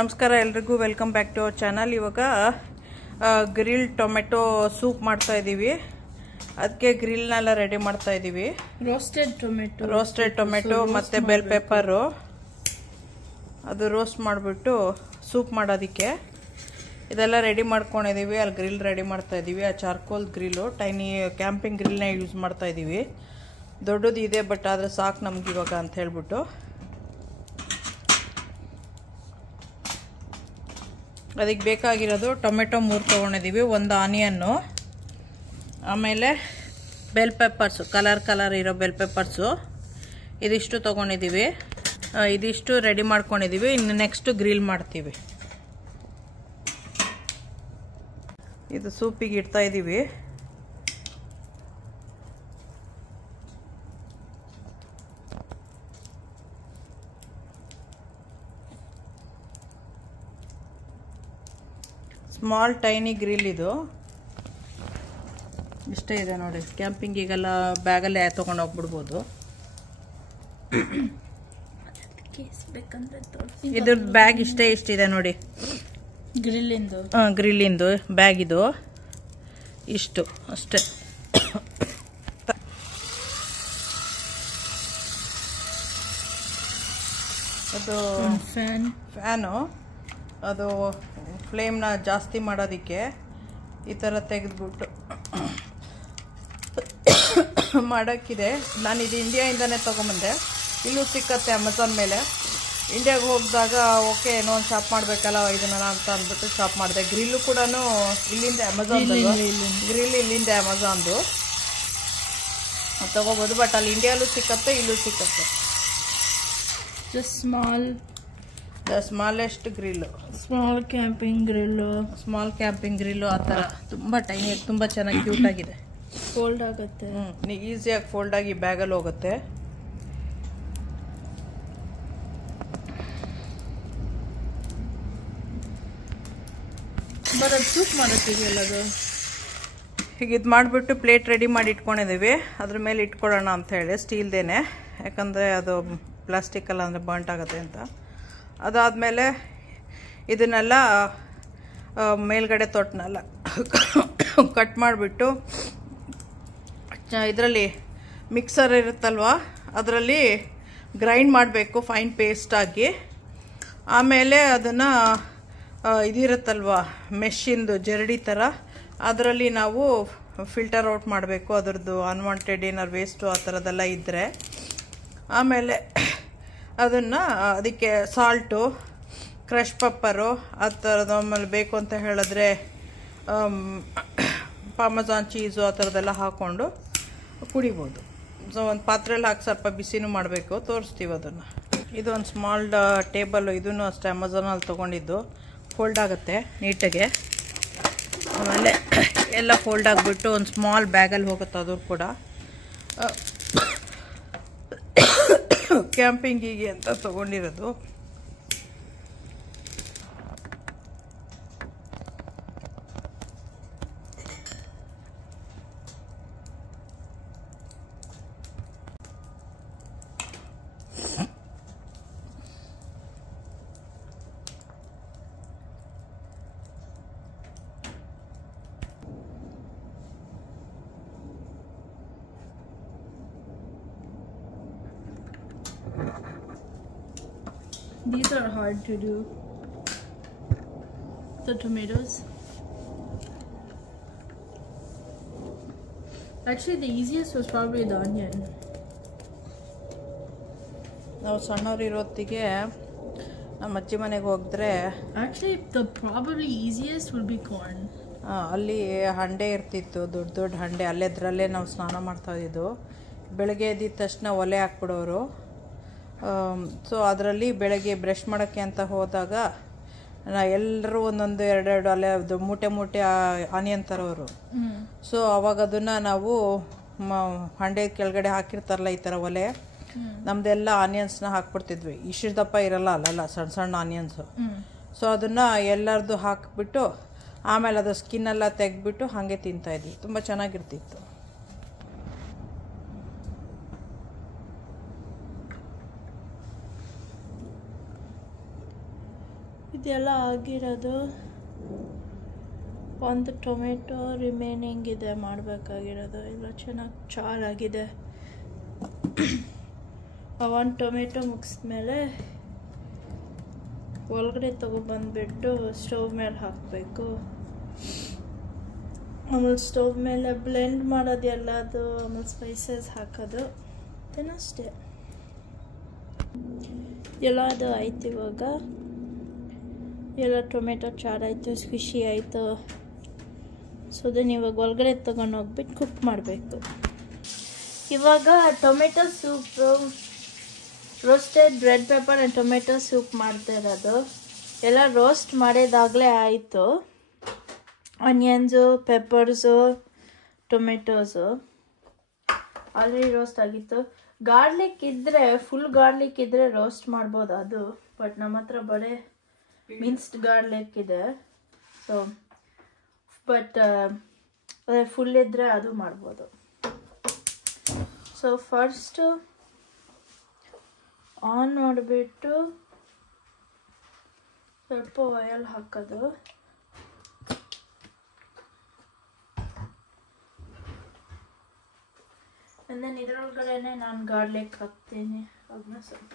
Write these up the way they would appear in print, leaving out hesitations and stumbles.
ನಮಸ್ಕಾರ ಎಲ್ರಿಗೂ welcome back to our channel. ಇವಾಗ ಗ್ರಿಲ್ ಟೊಮೆಟೊ ಸೂಪ್ ಮಾಡ್ತಾ ಇದ್ದೀವಿ. ಅದಕ್ಕೆ ಗ್ರಿಲ್ನೆಲ್ಲ ರೆಡಿ ಮಾಡ್ತಾ ಇದ್ದೀವಿ. ರೋಸ್ಟೆಡ್ ಟೊಮೆಟೊ ಮತ್ತು ಬೆಲ್ ಪೆಪ್ಪರು ಅದು ರೋಸ್ಟ್ ಮಾಡಿಬಿಟ್ಟು ಸೂಪ್ ಮಾಡೋದಕ್ಕೆ ಇದೆಲ್ಲ ರೆಡಿ ಮಾಡ್ಕೊಂಡಿದ್ದೀವಿ. ಅಲ್ಲಿ ಗ್ರಿಲ್ ರೆಡಿ ಮಾಡ್ತಾ ಇದ್ದೀವಿ. ಆ ಚಾರ್ಕೋಲ್ ಗ್ರಿಲ್ಲು ಟೈನಿ ಕ್ಯಾಂಪಿಂಗ್ ಗ್ರಿಲ್ನ ಯೂಸ್ ಮಾಡ್ತಾ ಇದ್ದೀವಿ. ದೊಡ್ಡದು ಇದೆ ಬಟ್ ಆದರೆ ಸಾಕು ನಮ್ಗೆ ಇವಾಗ ಅಂತ ಹೇಳ್ಬಿಟ್ಟು ಅದಕ್ಕೆ ಬೇಕಾಗಿರೋದು ಟೊಮೆಟೊ 3 ತೊಗೊಂಡಿದ್ದೀವಿ, 1 ಆನಿಯನ್ನು, ಆಮೇಲೆ ಬೆಲ್ ಪೆಪ್ಪರ್ಸು ಕಲರ್ ಇರೋ ಬೆಲ್ ಪೆಪ್ಪರ್ಸು ಇದಿಷ್ಟು ತೊಗೊಂಡಿದ್ದೀವಿ. ಇದಿಷ್ಟು ರೆಡಿ ಮಾಡ್ಕೊಂಡಿದ್ದೀವಿ. ಇನ್ನು ನೆಕ್ಸ್ಟ್ ಗ್ರಿಲ್ ಮಾಡ್ತೀವಿ. ಇದು ಸೂಪಿಗೆ ಇಡ್ತಾ ಇದ್ದೀವಿ. ಸ್ಮಾಲ್ ಟೈನಿ ಗ್ರಿಲ್ ಇದು ಇಷ್ಟೇ ಇದೆ ನೋಡಿ. ಕ್ಯಾಂಪಿಂಗಿಗೆಲ್ಲ ಬ್ಯಾಗಲ್ಲೇ ತೊಗೊಂಡು ಹೋಗ್ಬಿಡ್ಬೋದು. ಇದ್ರ ಬ್ಯಾಗ್ ಇಷ್ಟಿದೆ ನೋಡಿ. ಗ್ರಿಲ್ಲಿಂದು ಬ್ಯಾಗ್ ಇದು ಇಷ್ಟು ಅಷ್ಟೇ. ಅದು ಫ್ಯಾನು ಅದು ಫ್ಲೇಮ್ನ ಜಾಸ್ತಿ ಮಾಡೋದಕ್ಕೆ ಈ ಥರ ತೆಗೆದ್ಬಿಟ್ಟು ಮಾಡೋಕ್ಕಿದೆ. ನಾನು ಇದು ಇಂಡಿಯಾಯಿಂದನೇ ತೊಗೊಂಬಂದೆ. ಇಲ್ಲೂ ಸಿಕ್ಕತ್ತೆ ಅಮೆಝಾನ್ ಮೇಲೆ. ಇಂಡಿಯಾಗೆ ಹೋಗಿದಾಗ ಓಕೆ ಏನೋ ಒಂದು ಶಾಪ್ ಮಾಡಬೇಕಲ್ಲ ಇದನ್ನೆಲ್ಲ ಅಂತ ಅಂದ್ಬಿಟ್ಟು ಶಾಪ್ ಮಾಡಿದೆ. ಗ್ರಿಲ್ಲು ಕೂಡ ಇಲ್ಲಿಂದ ಅಮೆಝಾನ್, ಗ್ರಿಲ್ ಇಲ್ಲಿಂದ ಅಮೆಝಾನ್ದು ತೊಗೋಬೋದು. ಬಟ್ ಅಲ್ಲಿ ಇಂಡಿಯಾಲೂ ಸಿಕ್ಕತ್ತೆ, ಇಲ್ಲೂ ಸಿಕ್ಕತ್ತೆ. The smallest grill, small camping grill ಆ ಥರ ತುಂಬ ಟೈನಿ, ತುಂಬ ಚೆನ್ನಾಗಿ ಕ್ಯೂಟ್ ಆಗಿದೆ. ಫೋಲ್ಡ್ ಆಗುತ್ತೆ. ಈಸಿಯಾಗಿ ಫೋಲ್ಡ್ ಆಗಿ ಬ್ಯಾಗಲ್ಲಿ ಹೋಗುತ್ತೆ. ಸೂಪ್ ಮಾಡುತ್ತೀವಿಲ್ಲ ಅದು. ಈಗ ಇದು ಮಾಡಿಬಿಟ್ಟು ಪ್ಲೇಟ್ ರೆಡಿ ಮಾಡಿ ಇಟ್ಕೊಂಡಿದ್ದೀವಿ. ಅದ್ರ ಮೇಲೆ ಇಟ್ಕೊಳ್ಳೋಣ ಅಂತ ಹೇಳಿ ಸ್ಟೀಲ್ದೇನೆ, ಯಾಕಂದರೆ ಅದು ಪ್ಲಾಸ್ಟಿಕ್ಕಲ್ಲ ಅಂದರೆ ಬರ್ಂಟ್ ಆಗುತ್ತೆ ಅಂತ. ಅದಾದಮೇಲೆ ಇದನ್ನೆಲ್ಲ ಮೇಲ್ಗಡೆ ತೊಟ್ಟನೆಲ್ಲ ಕಟ್ ಮಾಡಿಬಿಟ್ಟು ಇದರಲ್ಲಿ ಮಿಕ್ಸರ್ ಇರುತ್ತಲ್ವ ಅದರಲ್ಲಿ ಗ್ರೈಂಡ್ ಮಾಡಬೇಕು ಫೈನ್ ಪೇಸ್ಟಾಗಿ. ಆಮೇಲೆ ಅದನ್ನು ಇದಿರುತ್ತಲ್ವ ಮೆಷಿಂದು ಜರಡಿ ಥರ, ಅದರಲ್ಲಿ ನಾವು ಫಿಲ್ಟರ್ ಔಟ್ ಮಾಡಬೇಕು ಅದರದ್ದು ಅನ್ವಾಂಟೆಡ್ ಏನಾರು ವೇಸ್ಟು ಆ ಥರದ್ದೆಲ್ಲ ಇದ್ದರೆ. ಆಮೇಲೆ ಅದನ್ನು ಅದಕ್ಕೆ ಸಾಲ್ಟು, ಕ್ರಷ್ ಪಪ್ಪರು ಆ ಥರದ್ದು, ಆಮೇಲೆ ಬೇಕು ಅಂತ ಹೇಳಿದ್ರೆ ಪಾರ್ಮೆಸಾನ್ ಚೀಸು ಆ ಥರದ್ದೆಲ್ಲ ಹಾಕ್ಕೊಂಡು ಕುಡಿಬೋದು. ಸೊ ಒಂದು ಪಾತ್ರೆಯಲ್ಲಿ ಹಾಕಿ ಸ್ವಲ್ಪ ಬಿಸಿನೂ ಮಾಡಬೇಕು, ತೋರಿಸ್ತೀವಿ ಅದನ್ನು. ಇದು ಒಂದು ಸ್ಮಾಲ್ ಟೇಬಲ್ಲು, ಇದನ್ನು ಅಷ್ಟೇ ಅಮೆಝಾನಲ್ಲಿ ತೊಗೊಂಡಿದ್ದು. ಫೋಲ್ಡ್ ಆಗುತ್ತೆ ನೀಟಾಗೆ. ಆಮೇಲೆ ಎಲ್ಲ ಫೋಲ್ಡ್ ಆಗಿಬಿಟ್ಟು ಒಂದು ಸ್ಮಾಲ್ ಬ್ಯಾಗಲ್ಲಿ ಹೋಗುತ್ತೆ ಅದು ಕೂಡ. ಕ್ಯಾಂಪಿಂಗಿಗೆ ಅಂತ ತೊಗೊಂಡಿರೋದು. These are hard to do. The tomatoes. Actually, the easiest was probably the onion. ನಾವು ಸಣ್ಣವರಿರೋತ್ತಿಗೆ ನಮ್ಮ ಅಜ್ಜಿ ಮನೆಗೆ ಹೋಗಿದ್ರೆ actually the probably easiest would be corn. ಅಲ್ಲಿ ಹಂಡೆ ಇರ್ತಿತ್ತು, ದೊಡ್ಡ ಹಂಡೆ. ಅಲ್ಲೆದ್ರಲ್ಲೇ ನಾವು ಸ್ನಾನ ಮಾಡ್ತಾ ಇದ್ದಿದ್ದು. ಬೆಳಗ್ಗೆ ಎದ್ದಿದ ತಕ್ಷಣ ಒಲೆ ಹಾಕ್ಬಿಡೋರು. ಸೊ ಅದರಲ್ಲಿ ಬೆಳಗ್ಗೆ ಬ್ರಷ್ ಮಾಡೋಕ್ಕೆ ಅಂತ ಹೋದಾಗ ಎಲ್ಲರೂ ಒಂದೊಂದು 2 ಅಲ್ಲೇ ಅದು ಮೂಟೆ ಆನಿಯನ್ ತರೋರು. ಸೊ ಅವಾಗ ಅದನ್ನು ನಾವು ಹಂಡೆ ಕೆಳಗಡೆ ಹಾಕಿರ್ತಾರಲ್ಲ ಈ ಥರ ಒಲೆ, ನಮ್ದೆಲ್ಲ ಆನಿಯನ್ಸ್ನ ಹಾಕ್ಬಿಡ್ತಿದ್ವಿ. ಇಷ್ಟು ದಪ್ಪ ಇರಲ್ಲ, ಅಲ್ಲಲ್ಲ ಸಣ್ಣ ಆನಿಯನ್ಸು. ಸೊ ಅದನ್ನು ಎಲ್ಲರದು ಹಾಕಿಬಿಟ್ಟು ಆಮೇಲೆ ಅದು ಸ್ಕಿನ್ನೆಲ್ಲ ತೆಗೆದ್ಬಿಟ್ಟು ಹಾಗೆ ತಿಂತಾಯಿದ್ವಿ. ತುಂಬ ಚೆನ್ನಾಗಿರ್ತಿತ್ತು. ಇದೆಲ್ಲ ಆಗಿರೋದು. ಒಂದು ಟೊಮೆಟೊ ರಿಮೈನಿಂಗ್ ಇದೆ ಮಾಡಬೇಕಾಗಿರೋದು. ಎಲ್ಲ ಚೆನ್ನಾಗಿ ಚಾರಾಗಿದೆ. ಒಂದು ಟೊಮೆಟೊ ಮುಗಿಸ್ಮೇಲೆ ಒಳಗಡೆ ತೊಗೊಬಂದ್ಬಿಟ್ಟು ಸ್ಟವ್ ಮೇಲೆ ಹಾಕಬೇಕು. ಆಮೇಲೆ ಸ್ಟವ್ ಮೇಲೆ ಬ್ಲೆಂಡ್ ಮಾಡೋದು ಎಲ್ಲದು, ಆಮೇಲೆ ಸ್ಪೈಸಸ್ ಹಾಕೋದು ಅಷ್ಟೇ. ಎಲ್ಲ ಅದು ಆಯ್ತು. ಇವಾಗ ಎಲ್ಲ ಟೊಮೆಟೊ ಚಾರಾಯಿತು, ಸ್ಕ್ವಿಶಿ ಆಯಿತು. ಸೊ ಅದನ್ನು ಇವಾಗ ಒಳಗಡೆ ತೊಗೊಂಡು ಹೋಗ್ಬಿಟ್ಟು ಕುಕ್ ಮಾಡಬೇಕು. ಇವಾಗ tomato soup, roasted red pepper and tomato soup ಮಾಡ್ತಾ ಇರೋದು. ಎಲ್ಲ ರೋಸ್ಟ್ ಮಾಡಿದಾಗಲೇ ಆಯಿತು. ಆನಿಯನ್ಸು, ಪೆಪ್ಪರ್ಸು, ಟೊಮೆಟೊಸು ಆಲ್ರೆಡಿ ರೋಸ್ಟ್ ಆಗಿತ್ತು. ಗಾರ್ಲಿಕ್ ಇದ್ದರೆ, ಫುಲ್ ಗಾರ್ಲಿಕ್ ಇದ್ದರೆ ರೋಸ್ಟ್ ಮಾಡ್ಬೋದು ಅದು. ಬಟ್ ನಮ್ಮ ಹತ್ರ ಬರೀ ಮಿನ್ಸ್ಡ್ ಗಾರ್ಲಿಕ್ ಇದೆ. ಸೊ ಬಟ್ ಅದೇ ಫುಲ್ ಇದ್ದರೆ ಅದು ಮಾಡ್ಬೋದು. ಸೊ ಫಸ್ಟು ಆನ್ ಮಾಡಿಬಿಟ್ಟು ಸ್ವಲ್ಪ ಆಯಿಲ್ ಹಾಕೋದು. ಆ್ಯಂಡ್ ಇದರೊಳಗಡೆನೆ ನಾನು ಗಾರ್ಲಿಕ್ ಹಾಕ್ತೀನಿ. ಅದನ್ನ ಸ್ವಲ್ಪ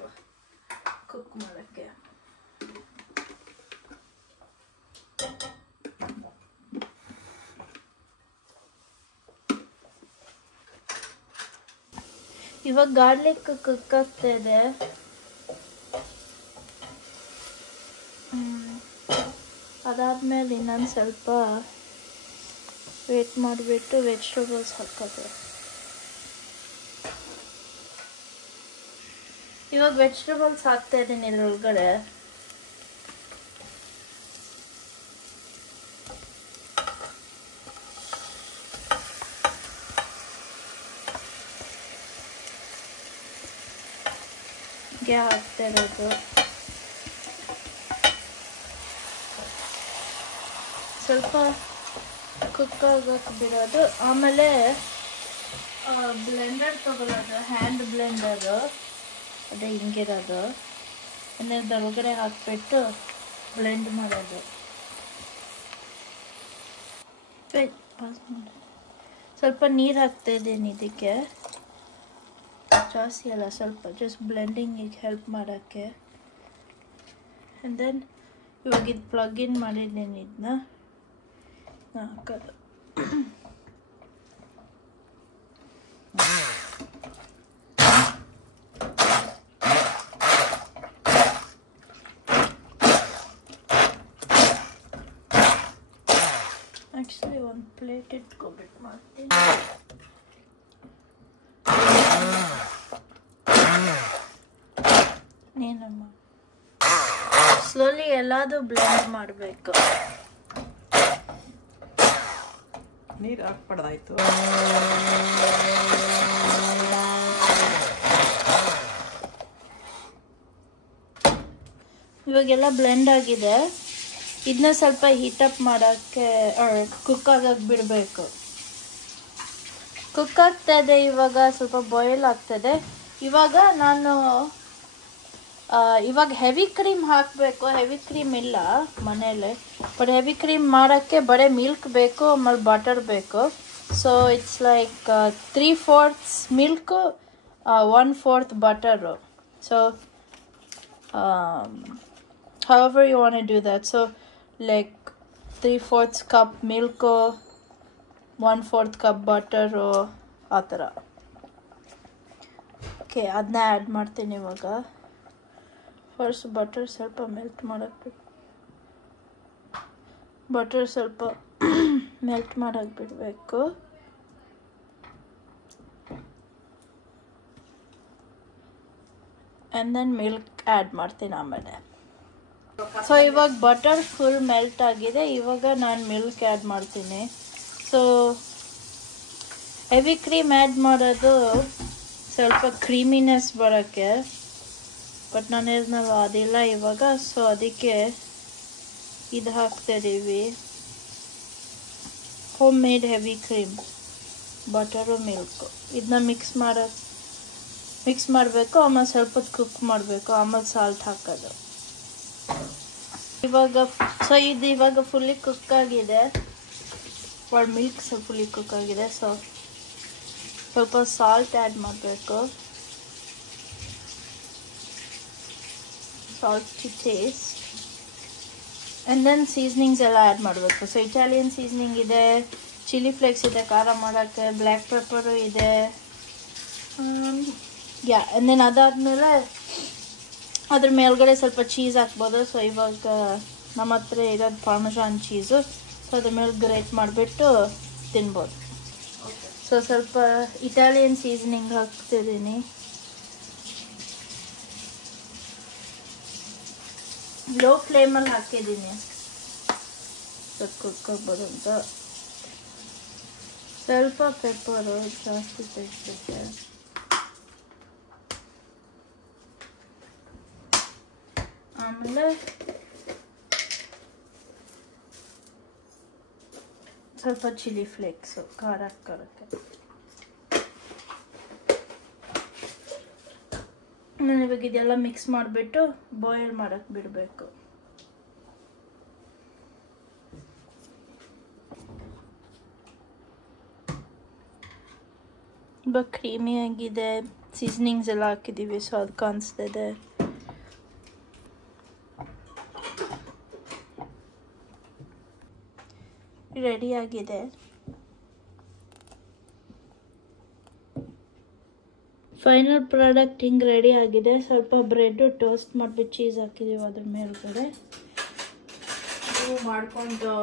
ಕುಕ್ ಮಾಡೋಕ್ಕೆ. ಇವಾಗ ಗಾರ್ಲಿಕ್ ಕುಕ್ ಆಗ್ತಾ ಇದೆ. ಅದಾದ್ಮೇಲೆ ಇನ್ನೊಂದು ಸ್ವಲ್ಪ ವೇಟ್ ಮಾಡಿಬಿಟ್ಟು ವೆಜಿಟೇಬಲ್ಸ್ ಹಾಕೋದು. ಇವಾಗ ವೆಜಿಟೇಬಲ್ಸ್ ಹಾಕ್ತಾ ಇದ್ದೀನಿ ಇದ್ರೊಳಗಡೆ. ಹಾಕ್ತಾ ಇರೋದು ಸ್ವಲ್ಪ ಕುಕ್ ಆಗೋಕೆ ಬಿಡೋದು. ಆಮೇಲೆ ಬ್ಲೆಂಡರ್ ತಗೊಳ್ಳೋದು, ಹ್ಯಾಂಡ್ ಬ್ಲೆಂಡರು, ಅದೇ ಹಿಂಗಿರೋದು. ಒಳಗಡೆ ಹಾಕ್ಬಿಟ್ಟು ಬ್ಲೆಂಡ್ ಮಾಡೋದು. ಸ್ವಲ್ಪ ನೀರು ಹಾಕ್ತಾ ಇದ್ದೀನಿ ಇದಕ್ಕೆ, ಜಾಸ್ತಿ ಅಲ್ಲ, ಸ್ವಲ್ಪ ಜಸ್ಟ್ ಬ್ಲೆಂಡಿಂಗಿಗೆ ಹೆಲ್ಪ್ ಮಾಡೋಕ್ಕೆ. ಆ್ಯಂಡ್ ದೆನ್ ಇವಾಗ ಇದು ಪ್ಲಗ್ ಇನ್ ಮಾಡಿದ್ದೀನಿ, ಇದನ್ನ ಹಾಕೋದು. ಆ್ಯಕ್ಚುಲಿ ಒಂದು ಪ್ಲೇಟ್ ಇಟ್ಕೊಬಿಟ್ಟು ಮಾಡ್ತೀನಿ. ಏನಮ್ಮ ಸ್ಲೋಲಿ ಎಲ್ಲಾದು ಬ್ಲೆಂಡ್ ಮಾಡಬೇಕು. ನೀರು ಹಾಕ್ಬಾರ್ದಾಯ್ತು. ಇವಾಗೆಲ್ಲ ಬ್ಲೆಂಡ್ ಆಗಿದೆ. ಇದನ್ನ ಸ್ವಲ್ಪ ಹೀಟಪ್ ಮಾಡೋಕ್ಕೆ, ಕುಕ್ ಆಗೋಕ್ಕೆ ಬಿಡಬೇಕು. ಕುಕ್ ಆಗ್ತಾಯಿದೆ. ಇವಾಗ ಸ್ವಲ್ಪ ಬಾಯ್ಲ್ ಆಗ್ತದೆ. ಇವಾಗ ನಾನು ಇವಾಗ ಹೆವಿ ಕ್ರೀಮ್ ಹಾಕಬೇಕು. ಹೆವಿ ಕ್ರೀಮ್ ಇಲ್ಲ ಮನೇಲಿ, ಬಟ್ ಹೆವಿ ಕ್ರೀಮ್ ಮಾಡೋಕ್ಕೆ ಬರೀ ಮಿಲ್ಕ್ ಬೇಕು, ಆಮೇಲೆ ಬಟರ್ ಬೇಕು. So it's like 3/4 milk, 1/4 butter. So however you want to do that. So like 3/4 cup milk, 1/4 cup butter, ಆ ಥರ. ಓಕೆ, ಅದನ್ನ ಆ್ಯಡ್ ಮಾಡ್ತೀನಿ ಇವಾಗ. ಫಸ್ಟ್ ಬಟರ್ ಸ್ವಲ್ಪ ಮೆಲ್ಟ್ ಮಾಡೋಕ್ಕೆ ಬಿಡಬೇಕು. ಆ್ಯಂಡ್ ದೆನ್ ಮಿಲ್ಕ್ ಆ್ಯಡ್ ಮಾಡ್ತೀನಿ ಆಮೇಲೆ. ಸೊ ಇವಾಗ ಬಟರ್ ಫುಲ್ ಮೆಲ್ಟ್ ಆಗಿದೆ. ಇವಾಗ ನಾನು ಮಿಲ್ಕ್ ಆ್ಯಡ್ ಮಾಡ್ತೀನಿ. ಸೊ ಹೆವಿ ಕ್ರೀಮ್ ಆ್ಯಡ್ ಮಾಡೋದು ಸ್ವಲ್ಪ ಕ್ರೀಮಿನೆಸ್ ಬರೋಕ್ಕೆ, ಬಟ್ ನಾನು ಹೇಳಿದ್ನಲ್ಲ ಅದಿಲ್ಲ ಇವಾಗ. ಸೊ ಅದಕ್ಕೆ ಇದು ಹಾಕ್ತಾಯಿದ್ದೀವಿ, homemade heavy cream, butter milk. ಇದನ್ನ ಮಿಕ್ಸ್ ಮಾಡಬೇಕು. ಆಮೇಲೆ ಸ್ವಲ್ಪ ಕುಕ್ ಮಾಡಬೇಕು. ಆಮೇಲೆ ಸಾಲ್ಟ್ ಹಾಕೋದು. ಇದು ಇವಾಗ ಫುಲ್ಲಿ ಕುಕ್ ಆಗಿದೆ. ಮಿಲ್ಕ್ ಫುಲ್ಲಿ ಕುಕ್ ಆಗಿದೆ. ಸೊ ಸ್ವಲ್ಪ ಸಾಲ್ಟ್ ಆ್ಯಡ್ ಮಾಡಬೇಕು. Salt to taste. And then seasonings ಎಲ್ಲ ಆ್ಯಡ್ ಮಾಡಬೇಕು. ಸೊ ಇಟಾಲಿಯನ್ ಸೀಸ್ನಿಂಗ್ ಇದೆ, ಚಿಲ್ಲಿ ಫ್ಲೇಕ್ಸ್ ಇದೆ ಖಾರ ಮಾಡೋಕ್ಕೆ, ಬ್ಲ್ಯಾಕ್ ಪೆಪ್ಪರು ಇದೆ. ಆ್ಯಂಡ್ ದೆನ್ ಅದಾದಮೇಲೆ ಅದ್ರ ಮೇಲ್ಗಡೆ ಸ್ವಲ್ಪ ಚೀಸ್ ಹಾಕ್ಬೋದು. ಸೊ ಇವಾಗ ನಮ್ಮ ಹತ್ರ ಇರೋದು ಪಾರ್ಮೆಸಾನ್ ಚೀಸು. ಸೊ ಅದ್ರ ಮೇಲೆ ಗ್ರೇಟ್ ಮಾಡಿಬಿಟ್ಟು ತಿನ್ಬೋದು. ಸೊ ಸ್ವಲ್ಪ ಇಟಾಲಿಯನ್ ಸೀಸನಿಂಗ್ ಹಾಕ್ತಿದ್ದೀನಿ. ಲೋ ಫ್ಲೇಮಲ್ಲಿ ಹಾಕಿದ್ದೀನಿ ಸ್ವಲ್ಪ ಕುಕ್ ಆಗ್ಬೋದು ಅಂತ. ಸ್ವಲ್ಪ ಪೆಪ್ಪರು ಜಾಸ್ತಿ ತೆಗಿಸುತ್ತೆ. ಆಮೇಲೆ ಸ್ವಲ್ಪ ಚಿಲ್ಲಿ ಫ್ಲೇಕ್ಸು ಖಾರಕ್ಕೆ. ನಾನು ಇವಾಗ ಇದೆಲ್ಲ ಮಿಕ್ಸ್ ಮಾಡಿಬಿಟ್ಟು ಬಾಯ್ಲ್ ಮಾಡೋಕ್ಕೆ ಬಿಡಬೇಕು. ಇವಾಗ ಕ್ರೀಮಿ ಆಗಿದೆ. ಸೀಸನಿಂಗ್ಸ್ ಎಲ್ಲ ಹಾಕಿದ್ದೀವಿ, ಸೊ ಅದು ಕಾಣಿಸ್ತಿದೆ. ರೆಡಿ ಆಗಿದೆ. ಫೈನಲ್ ಪ್ರಾಡಕ್ಟ್ ಹಿಂಗೆ ರೆಡಿ ಆಗಿದೆ. ಸ್ವಲ್ಪ ಬ್ರೆಡ್ ಟೋಸ್ಟ್ ಮಾಡಿಬಿಟ್ಟು ಚೀಸ್ ಹಾಕಿದ್ದೀವಿ ಅದ್ರ ಮೇಲ್ಗಡೆ. ನೀವು ಮಾಡ್ಕೊಂಡು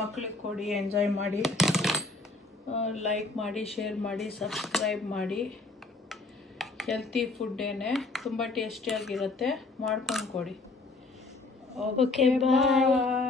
ಮಕ್ಳಿಗೆ ಕೊಡಿ, ಎಂಜಾಯ್ ಮಾಡಿ. ಲೈಕ್ ಮಾಡಿ, ಶೇರ್ ಮಾಡಿ, ಸಬ್ಸ್ಕ್ರೈಬ್ ಮಾಡಿ. ಹೆಲ್ತಿ ಫುಡ್ಡೇನೆ, ತುಂಬ ಟೇಸ್ಟಿಯಾಗಿರುತ್ತೆ. ಮಾಡ್ಕೊಂಡು ಕೊಡಿ. ಓಕೆ, ಬಾಯ್.